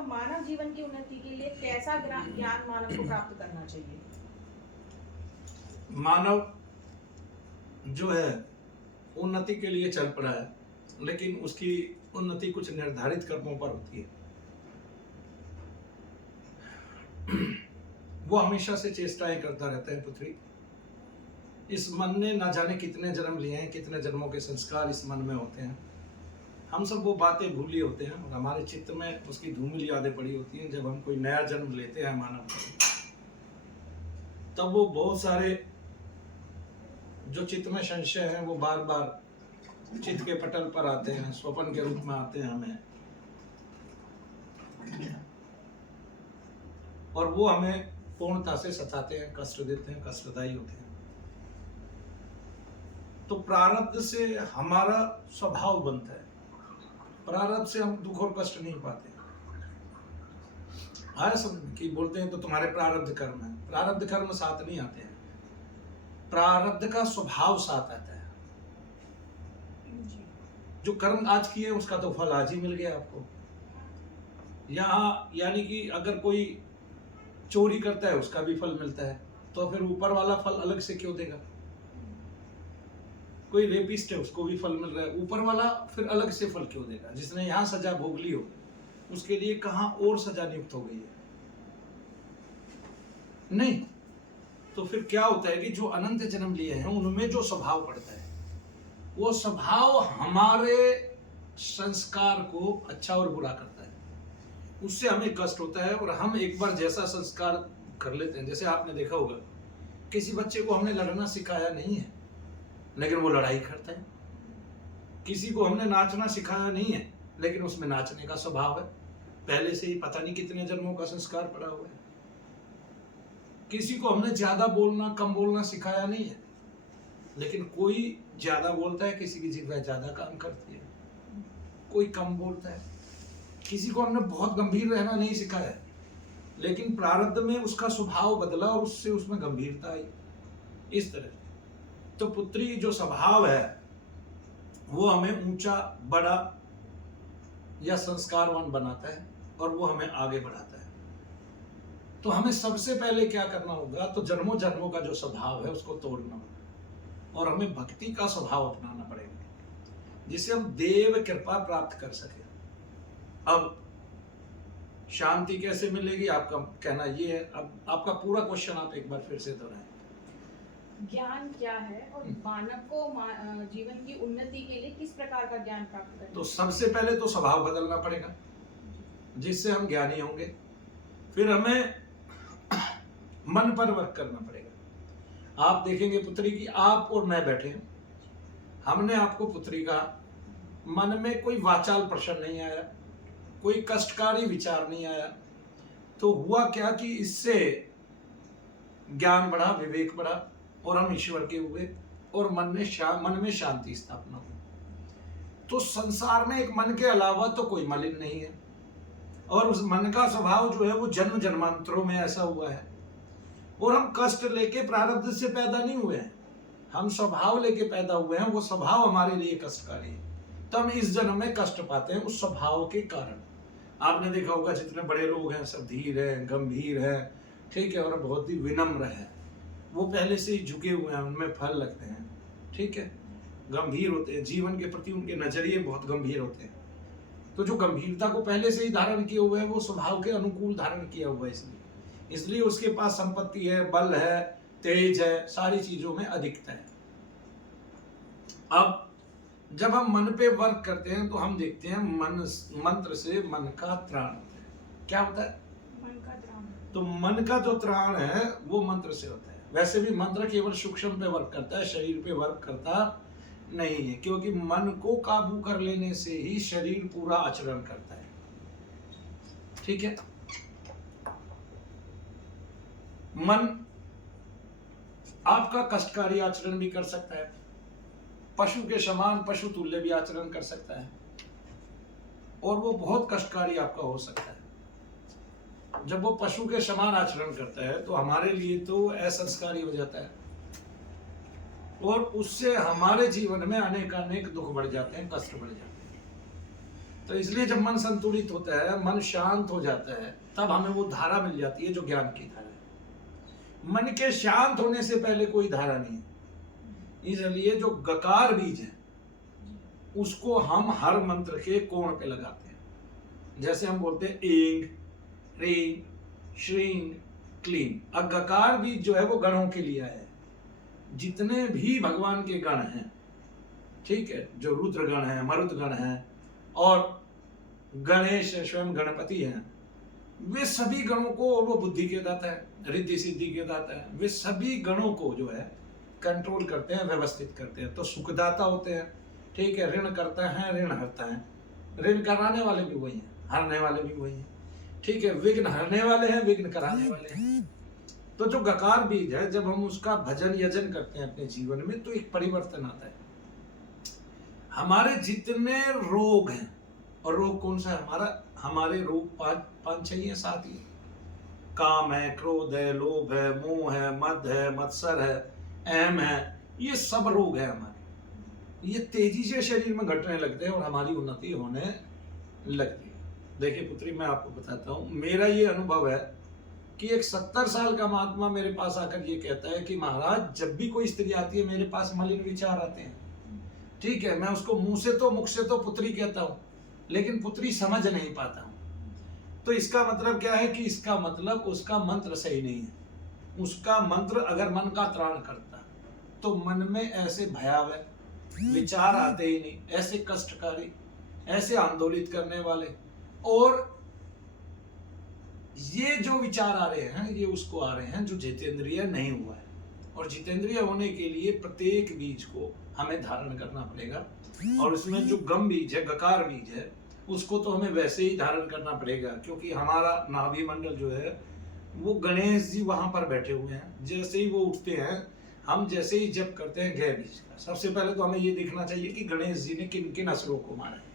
और मानव जीवन की उन्नति के लिए कैसा ज्ञान मानव को प्राप्त करना चाहिए? मानव जो है उन्नति के लिए चल पड़ा है, लेकिन उसकी उन्नति कुछ निर्धारित कर्मों पर होती है। वो हमेशा से चेष्टाएं करता रहता है पुत्री। इस मन ने ना जाने कितने जन्म लिए हैं, कितने जन्मों के संस्कार इस मन में होते हैं। हम सब वो बातें भूले होते हैं और हमारे चित्त में उसकी धूमिल यादें पड़ी होती हैं। जब हम कोई नया जन्म लेते हैं मानव को, तब वो बहुत सारे जो चित्त में संशय हैं वो बार बार चित्त के पटल पर आते हैं, स्वप्न के रूप में आते हैं हमें, और वो हमें पूर्णता से सताते हैं, कष्ट देते हैं, कष्टदायी होते हैं। तो प्रारब्ध से हमारा स्वभाव बनता है। प्रारब्ध से हम दुख और कष्ट नहीं पाते। आया समझ कि बोलते हैं तो तुम्हारे प्रारब्ध कर्म है। प्रारब्ध कर्म साथ नहीं आते हैं, प्रारब्ध का स्वभाव साथ आता है। जो कर्म आज किए उसका तो फल आज ही मिल गया आपको। यहाँ यानी कि अगर कोई चोरी करता है उसका भी फल मिलता है, तो फिर ऊपर वाला फल अलग से क्यों देगा? कोई रेपिस्ट है उसको भी फल मिल रहा है, ऊपर वाला फिर अलग से फल क्यों देगा? जिसने यहाँ सजा भोग ली हो उसके लिए कहाँ और सजा नियुक्त हो गई है? नहीं। तो फिर क्या होता है कि जो अनंत जन्म लिए हैं उनमें जो स्वभाव पड़ता है, वो स्वभाव हमारे संस्कार को अच्छा और बुरा करता है। उससे हमें कष्ट होता है और हम एक बार जैसा संस्कार कर लेते हैं। जैसे आपने देखा होगा किसी बच्चे को हमने लड़ना सिखाया नहीं है लेकिन वो लड़ाई करता है। किसी को हमने नाचना सिखाया नहीं है लेकिन उसमें नाचने का स्वभाव है। पहले से ही पता नहीं कितने जन्मों का संस्कार पड़ा हुआ है। किसी को हमने ज्यादा बोलना कम बोलना सिखाया नहीं है लेकिन कोई ज्यादा बोलता है, किसी की जिह्वा ज्यादा काम करती है, कोई कम बोलता है। किसी को हमने बहुत गंभीर रहना नहीं सिखाया है लेकिन प्रारब्ध में उसका स्वभाव बदला और उससे उसमें गंभीरता आई। इस तरह तो पुत्री जो स्वभाव है वो हमें ऊंचा बड़ा या संस्कारवान बनाता है और वो हमें आगे बढ़ाता है। तो हमें सबसे पहले क्या करना होगा, तो जन्मों जन्मों का जो स्वभाव है उसको तोड़ना होगा और हमें भक्ति का स्वभाव अपनाना पड़ेगा जिससे हम देव कृपा प्राप्त कर सके। अब शांति कैसे मिलेगी आपका कहना ये है। अब आपका पूरा क्वेश्चन आप एक बार फिर से दोहराएं। ज्ञान क्या है और मानव को जीवन की उन्नति के लिए किस प्रकार का ज्ञान प्राप्त करें? तो सबसे पहले तो स्वभाव बदलना पड़ेगा जिससे हम ज्ञानी होंगे। फिर हमें मन पर वर्क करना पड़ेगा। आप देखेंगे पुत्री कि आप और मैं बैठे हैं, हमने आपको पुत्री कहा, मन में कोई वाचाल प्रश्न नहीं आया, कोई कष्टकारी विचार नहीं आया, तो हुआ क्या कि इससे ज्ञान बढ़ा, विवेक बढ़ा और हम ईश्वर के हुए और मन में शांति स्थापना हुई। तो संसार में एक मन के अलावा तो कोई मलिन नहीं है और उस मन का स्वभाव जो है वो जन्म जन्मांतरों में ऐसा हुआ है। और हम कष्ट लेके प्रारब्ध से पैदा नहीं हुए हैं, हम स्वभाव लेके पैदा हुए हैं। वो स्वभाव हमारे लिए कष्टकारी है, तो हम इस जन्म में कष्ट पाते हैं उस स्वभाव के कारण। आपने देखा होगा जितने बड़े लोग हैं सब धीर है, गंभीर है, ठीक है, और बहुत ही विनम्र है। वो पहले से ही झुके हुए हैं, उनमें फल लगते हैं, ठीक है, गंभीर होते हैं, जीवन के प्रति उनके नजरिए बहुत गंभीर होते हैं। तो जो गंभीरता को पहले से ही धारण किए हुए है वो स्वभाव के अनुकूल धारण किया हुआ है, इसलिए उसके पास संपत्ति है, बल है, तेज है, सारी चीजों में अधिकता है। अब जब हम मन पे वर्क करते हैं तो हम देखते हैं मंत्र से मन का त्राण होता है। क्या होता है? मन का त्राण। तो मन का जो त्राण है वो मंत्र से होता है। वैसे भी मंत्र केवल सूक्ष्म पे वर्क करता है, शरीर पे वर्क करता नहीं है, क्योंकि मन को काबू कर लेने से ही शरीर पूरा आचरण करता है, ठीक है। मन आपका कष्टकारी आचरण भी कर सकता है, पशु के समान पशु तुल्य भी आचरण कर सकता है और वो बहुत कष्टकारी आपका हो सकता है। जब वो पशु के समान आचरण करता है तो हमारे लिए तो असंस्कारी हो जाता है और उससे हमारे जीवन में अनेक दुख बढ़ जाते हैं, कष्ट बढ़ जाते हैं। तो इसलिए जब मन संतुलित होता है, मन शांत हो जाता है, तब हमें वो धारा मिल जाती है जो ज्ञान की धारा है। मन के शांत होने से पहले कोई धारा नहीं है। इसलिए जो गकार बीज है उसको हम हर मंत्र के कोण पे लगाते हैं। जैसे हम बोलते हैं ऐंग, ह्रीं, श्रीं, क्लीं। अब गकार बीज जो है वो गणों के लिए है। जितने भी भगवान के गण हैं, ठीक है, जो रुद्र गण है, मरुद गण है और गणेश स्वयं गणपति हैं, वे सभी गणों को, और वो बुद्धि के दाता है, रिद्धि सिद्धि के दाता है, वे सभी गणों को जो है कंट्रोल करते हैं, व्यवस्थित करते हैं। तो सुखदाता होते हैं, ठीक है, ऋण करता है, ऋण हरता है। ऋण कराने वाले भी वही हैं, हरने वाले भी वही हैं, ठीक है। विघ्न हरने वाले हैं, विघ्न कराने वाले हैं। तो जो गकार बीज है, जब हम उसका भजन यजन करते हैं अपने जीवन में, तो एक परिवर्तन आता है। हमारे जितने रोग हैं, और रोग कौन सा है हमारे रोग पांच चाहिए, सात ही। काम है, क्रोध है, लोभ है, मोह है, मद है, मत्सर है, अहम है, ये सब रोग है हमारे। ये तेजी से शरीर में घटने लगते हैं और हमारी उन्नति होने लगती है। देखिए पुत्री, मैं आपको बताता हूँ, मेरा ये अनुभव है कि एक 70 साल का महात्मा मेरे पास आकर ये कहता है कि महाराज, जब भी कोई स्त्री आती है मेरे पास मलिन विचार आते हैं, ठीक है, मैं उसको मुख से तो पुत्री कहता हूँ, लेकिन पुत्री समझ नहीं पाता हूँ। तो इसका मतलब क्या है कि इसका मतलब उसका मंत्र सही नहीं है। उसका मंत्र अगर मन का त्राण करता तो मन में ऐसे भयावह विचार आते ही नहीं, ऐसे कष्टकारी, ऐसे आंदोलित करने वाले, और ये जो विचार आ रहे हैं ये उसको आ रहे हैं जो जितेंद्रिय नहीं हुआ है। और जितेंद्रिय होने के लिए प्रत्येक बीज को हमें धारण करना पड़ेगा। और उसमें जो गम बीज है, गकार बीज है, उसको तो हमें वैसे ही धारण करना पड़ेगा, क्योंकि हमारा नाभि मंडल जो है वो गणेश जी वहां पर बैठे हुए हैं। जैसे ही वो उठते हैं, हम जैसे ही जप करते हैं घय बीज का, सबसे पहले तो हमें ये देखना चाहिए कि गणेश जी ने किन किन असुरों को मारा है।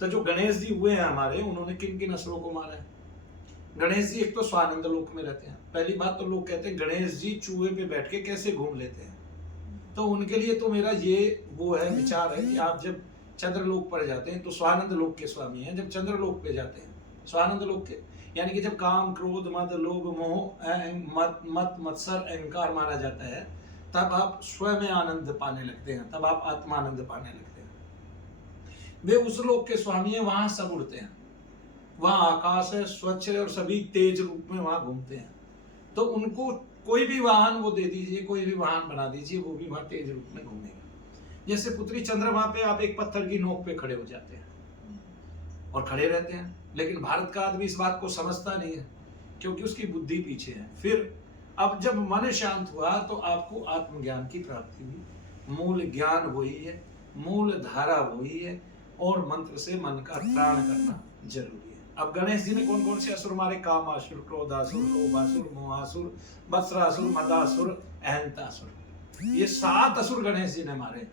तो जो गणेश जी हुए हैं हमारे, उन्होंने किन किन असुरों को मारा है। गणेश जी एक तो स्वानंद लोक में रहते हैं। पहली बात तो लोग कहते हैं गणेश जी चूहे पे बैठ के कैसे घूम लेते हैं। तो उनके लिए तो मेरा ये वो है विचार है कि आप जब चंद्रलोक पर जाते हैं तो स्वानंद लोक के स्वामी हैं। जब चंद्रलोक पे जाते हैं, स्वानंद लोक के, यानी कि जब काम, क्रोध, मद, लोभ, मोह, मत्सर, अहंकार मारा जाता है, तब आप स्वयं आनंद पाने लगते हैं, तब आप आत्मानंद पाने लगते हैं। वे उस लोक के स्वामी हैं, वहां सब उड़ते हैं, वहां आकाश है, स्वच्छ है, और सभी तेज रूप में वहां घूमते हैं। तो उनको कोई भी वाहन वो दे दीजिए, कोई भी वाहन बना दीजिए, वो भी वहां तेज रूप में घूमेगा। जैसे पुत्री चंद्रमा पे आप एक पत्थर की नोक पे खड़े हो जाते हैं और खड़े रहते हैं, लेकिन भारत का आदमी इस बात को समझता नहीं है, क्योंकि उसकी बुद्धि पीछे है। फिर अब जब मन शांत हुआ तो आपको आत्मज्ञान की प्राप्ति हुई। मूल ज्ञान वही है, मूल धारा वही है, और मंत्र से मन का त्राण करना जरूरी है। अब गणेश जी ने कौन कौन से असुर मारे? कामासुर, क्रोधासुर, लोभासुर, मोहासुर, वत्सरासुर, मदासुर, अहंतासुर। ये 7 असुर गणेश जी ने मारे।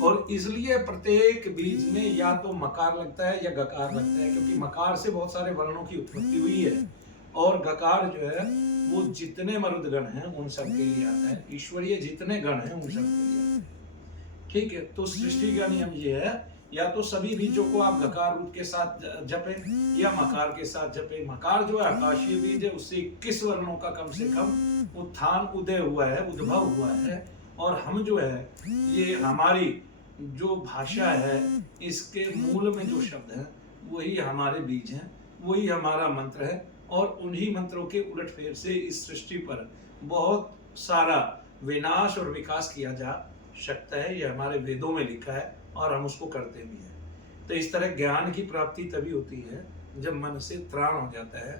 और इसलिए प्रत्येक बीज में या तो मकार लगता है या गकार लगता है, क्योंकि मकार से बहुत सारे वर्णों की उत्पत्ति हुई है, और गकार जो है वो जितने मरुदगण हैं उन सब के लिए आता है, ईश्वरीय जितने गण हैं उन सब के लिए आता है। ठीक है, तो सृष्टि का नियम ये है, या तो सभी बीजों को आप गकार रूप के साथ जपे या मकार के साथ जपे। मकार जो है आकाशीय बीज है, उससे 21 वर्णों का कम से कम उत्थान उदय हुआ है, उद्भव हुआ है। और हम जो है, ये हमारी जो भाषा है, इसके मूल में जो शब्द है वही हमारे बीज हैं, वही हमारा मंत्र है। और उन्हीं मंत्रों के उलटफेर से इस सृष्टि पर बहुत सारा विनाश और विकास किया जा सकता है। ये हमारे वेदों में लिखा है और हम उसको करते भी हैं। तो इस तरह ज्ञान की प्राप्ति तभी होती है जब मन से त्राण हो जाता है,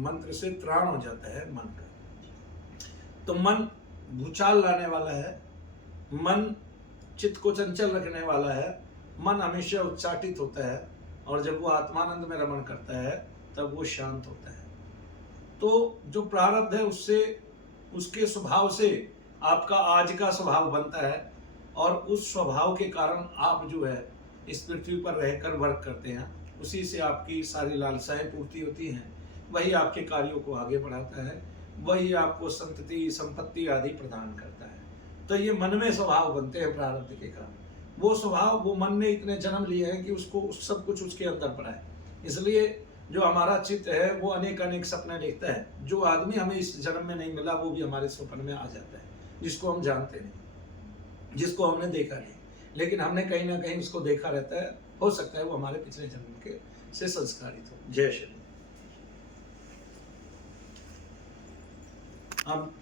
मंत्र से त्राण हो जाता है मन का। तो मन भूचाल लाने वाला है, मन चित्त को चंचल रखने वाला है, मन हमेशा उच्चाटित होता है, और जब वो आत्मानंद में रमण करता है तब वो शांत होता है। तो जो प्रारब्ध है उससे, उसके स्वभाव से आपका आज का स्वभाव बनता है, और उस स्वभाव के कारण आप जो है इस पृथ्वी पर रहकर वर्क करते हैं, उसी से आपकी सारी लालसाएं पूर्ति होती हैं, वही आपके कार्यों को आगे बढ़ाता है, वही आपको संतति, संपत्ति आदि प्रदान करता है। तो ये मन में स्वभाव बनते हैं प्रारब्ध के कारण, वो स्वभाव, वो मन ने इतने जन्म लिए हैं कि उसको सब कुछ उसके अंदर पड़ा है। इसलिए जो हमारा चित्त है वो अनेक अनेक सपने देखता है। जो आदमी हमें इस जन्म में नहीं मिला वो भी हमारे स्वप्न में आ जाता है, जिसको हम जानते नहीं, जिसको हमने देखा नहीं, लेकिन हमने कहीं ना कहीं उसको देखा रहता है। हो सकता है वो हमारे पिछले जन्म के से संस्कारित हो। जय श्री। अब